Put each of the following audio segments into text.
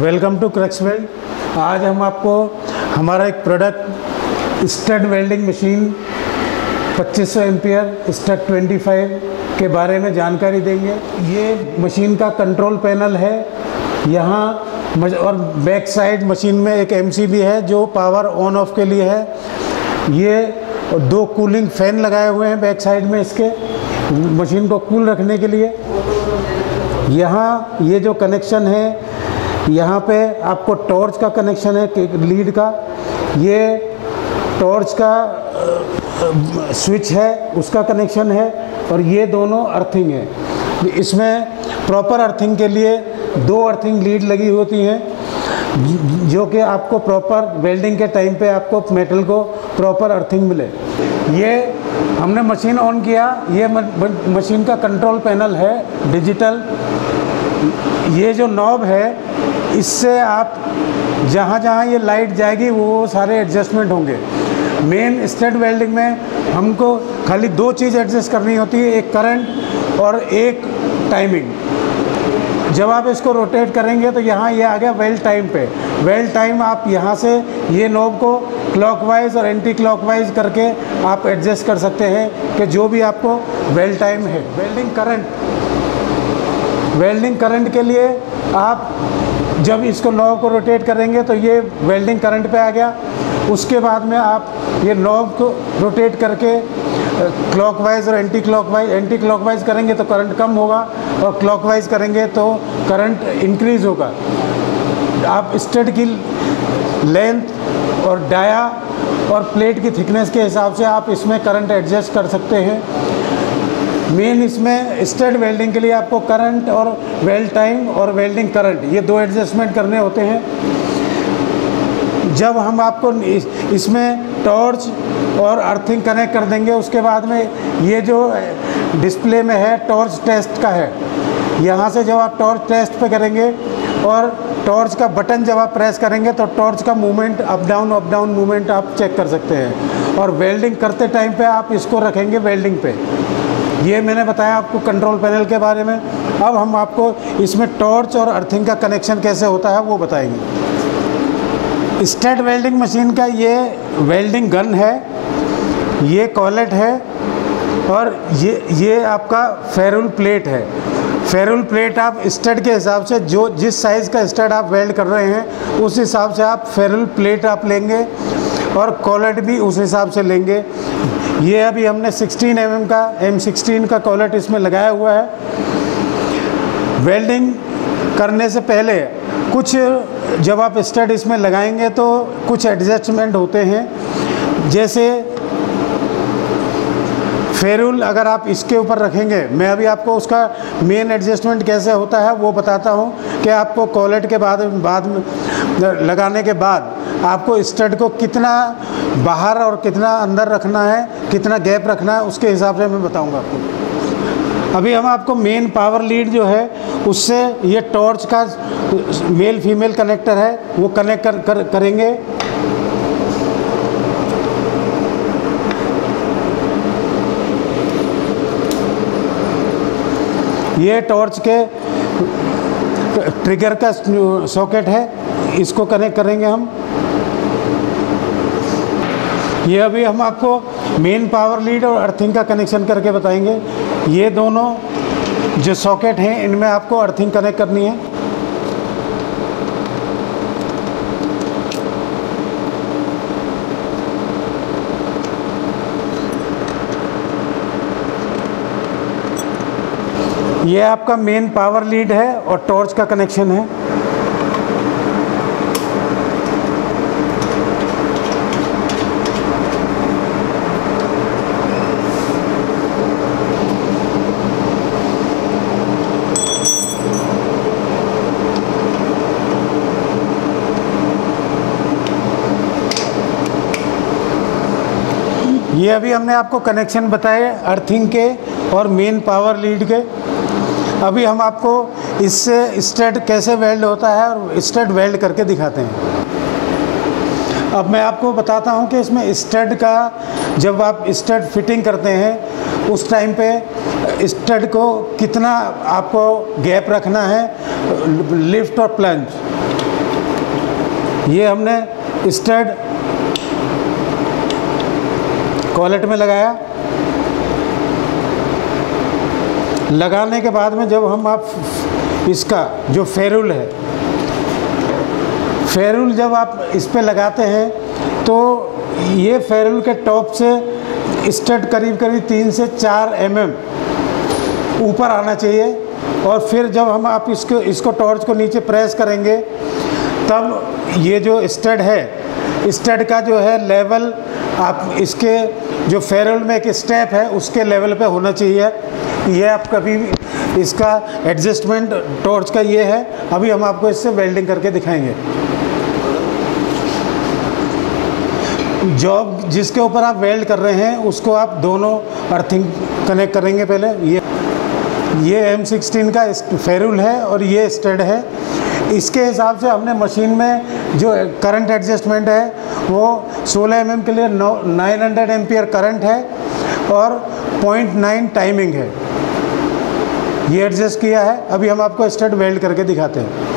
Welcome to क्रक्सवेल्ड। आज हम आपको हमारा एक product stud welding machine 2500 ampere stud 25 के बारे में जानकारी देंगे। ये मशीन का कंट्रोल पैनल है यहाँ, और बैक साइड मशीन में एक एमसीबी है जो पावर ऑन ऑफ के लिए है। ये दो कूलिंग फैन लगाए हुए हैं बैक साइड में इसके, मशीन को कूल रखने के लिए। यहाँ ये जो कनेक्शन है, यहाँ पे आपको टॉर्च का कनेक्शन है लीड का, ये टॉर्च का स्विच है उसका कनेक्शन है, और ये दोनों अर्थिंग है। इसमें प्रॉपर अर्थिंग के लिए दो अर्थिंग लीड लगी होती हैं जो कि आपको प्रॉपर वेल्डिंग के टाइम पे आपको मेटल को प्रॉपर अर्थिंग मिले। ये हमने मशीन ऑन किया, ये मशीन का कंट्रोल पैनल है डिजिटल। ये जो नॉब है इससे आप जहाँ जहाँ ये लाइट जाएगी वो सारे एडजस्टमेंट होंगे। मेन स्टड वेल्डिंग में हमको खाली दो चीज़ एडजस्ट करनी होती है, एक करंट और एक टाइमिंग। जब आप इसको रोटेट करेंगे तो यहाँ ये आ गया वेल्ड टाइम पे। वेल्ड टाइम आप यहाँ से ये नॉब को क्लॉकवाइज और एंटी क्लॉकवाइज करके आप एडजस्ट कर सकते हैं कि जो भी आपको वेल्ड टाइम है। वेल्डिंग करंट के लिए आप जब इसको नॉब को रोटेट करेंगे तो ये वेल्डिंग करंट पे आ गया। उसके बाद में आप ये नॉब को रोटेट करके क्लॉकवाइज और एंटी क्लॉकवाइज करेंगे तो करंट कम होगा, और क्लॉकवाइज करेंगे तो करंट इंक्रीज होगा। आप स्टड की लेंथ और डाया और प्लेट की थिकनेस के हिसाब से आप इसमें करंट एडजस्ट कर सकते हैं। मेन इसमें स्टड वेल्डिंग के लिए आपको करंट और वेल्ड टाइम और वेल्डिंग करंट ये दो एडजस्टमेंट करने होते हैं। जब हम आपको इसमें टॉर्च और अर्थिंग कनेक्ट कर देंगे, उसके बाद में ये जो डिस्प्ले में है टॉर्च टेस्ट का है। यहाँ से जब आप टॉर्च टेस्ट पे करेंगे और टॉर्च का बटन जब आप प्रेस करेंगे तो टॉर्च का मूवमेंट अप डाउन मूवमेंट आप चेक कर सकते हैं। और वेल्डिंग करते टाइम पे आप इसको रखेंगे वेल्डिंग पे। ये मैंने बताया आपको कंट्रोल पैनल के बारे में। अब हम आपको इसमें टॉर्च और अर्थिंग का कनेक्शन कैसे होता है वो बताएंगे। स्टड वेल्डिंग मशीन का ये वेल्डिंग गन है, ये कॉलेट है, और ये आपका फेरुल प्लेट है। फेरुल प्लेट आप स्टड के हिसाब से जो जिस साइज़ का स्टड आप वेल्ड कर रहे हैं उस हिसाब से आप फेरुल प्लेट आप लेंगे, और कॉलेट भी उस हिसाब से लेंगे। ये अभी हमने 16 mm का M16 का कॉलेट इसमें लगाया हुआ है। वेल्डिंग करने से पहले कुछ जब आप स्टड इसमें लगाएंगे तो कुछ एडजस्टमेंट होते हैं। जैसे फेरुल अगर आप इसके ऊपर रखेंगे, मैं अभी आपको उसका मेन एडजस्टमेंट कैसे होता है वो बताता हूँ कि आपको कॉलेट के बाद में लगाने के बाद आपको स्टड को कितना बाहर और कितना अंदर रखना है, कितना गैप रखना है, उसके हिसाब से मैं बताऊँगा आपको। अभी हम आपको मेन पावर लीड जो है उससे ये टॉर्च का मेल फीमेल कनेक्टर है वो कनेक्ट करेंगे। ये टॉर्च के ट्रिगर का सॉकेट है, इसको कनेक्ट करेंगे हम। ये अभी हम आपको मेन पावर लीड और अर्थिंग का कनेक्शन करके बताएंगे। ये दोनों जो सॉकेट हैं इनमें आपको अर्थिंग कनेक्ट करनी है। ये आपका मेन पावर लीड है और टॉर्च का कनेक्शन है। ये अभी हमने आपको कनेक्शन बताए अर्थिंग के और मेन पावर लीड के। अभी हम आपको इससे स्टड कैसे वेल्ड होता है और स्टड वेल्ड करके दिखाते हैं। अब मैं आपको बताता हूँ कि इसमें स्टड का जब आप स्टड फिटिंग करते हैं उस टाइम पे स्टड को कितना आपको गैप रखना है, लिफ्ट और प्लंज। ये हमने स्टड कॉलेट में लगाया। लगाने के बाद में जब हम आप इसका जो फेरुल है, फेरुल जब आप इस पे लगाते हैं तो ये फेरुल के टॉप से स्टड करीब करीब 3 से 4 mm ऊपर आना चाहिए। और फिर जब हम आप इसको टॉर्च को नीचे प्रेस करेंगे तब ये जो स्टड है, स्टड का जो है लेवल आप इसके जो फेरुल में एक स्टेप है उसके लेवल पे होना चाहिए। ये आप कभी भी इसका एडजस्टमेंट टॉर्च का ये है। अभी हम आपको इससे वेल्डिंग करके दिखाएंगे। जॉब जिसके ऊपर आप वेल्ड कर रहे हैं उसको आप दोनों अर्थिंग कनेक्ट करेंगे। पहले ये M16 का फेरुल है और ये स्टड है। इसके हिसाब से हमने मशीन में जो करंट एडजस्टमेंट है वो 16 mm के लिए 900 एम्पियर करंट है और 0.9 टाइमिंग है, ये एडजस्ट किया है। अभी हम आपको स्टड वेल्ड करके दिखाते हैं।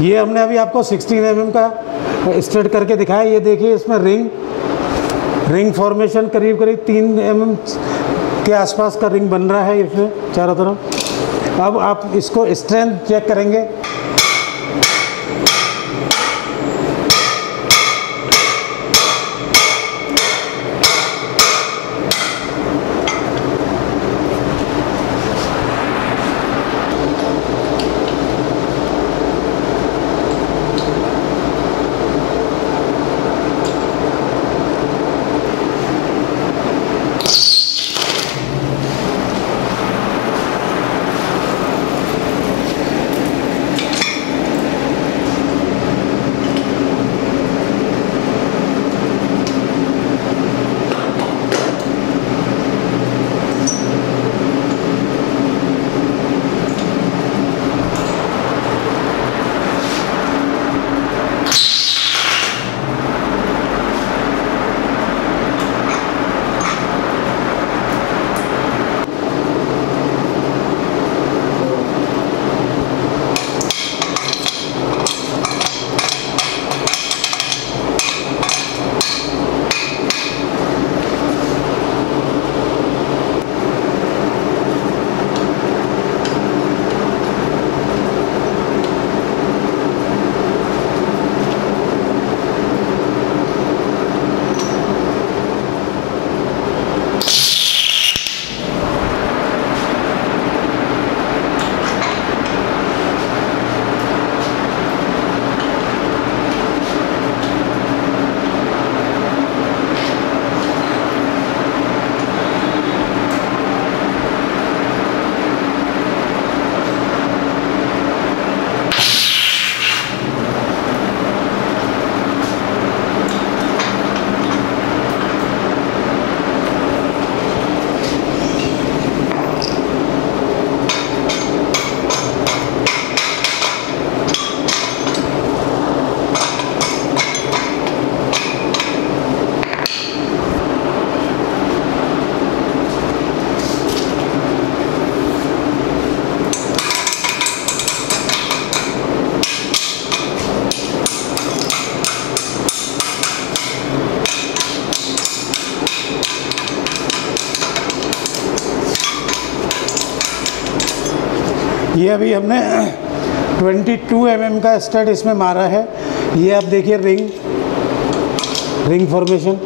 ये हमने अभी आपको 16 mm का स्टड करके दिखाया। ये देखिए इसमें रिंग फॉर्मेशन करीब करीब 3 mm के आसपास का रिंग बन रहा है इसमें चारों तरफ। अब आप इसको स्ट्रेंथ चेक करेंगे। ये अभी हमने 22 mm का स्टड इसमें मारा है। ये आप देखिए रिंग फॉर्मेशन।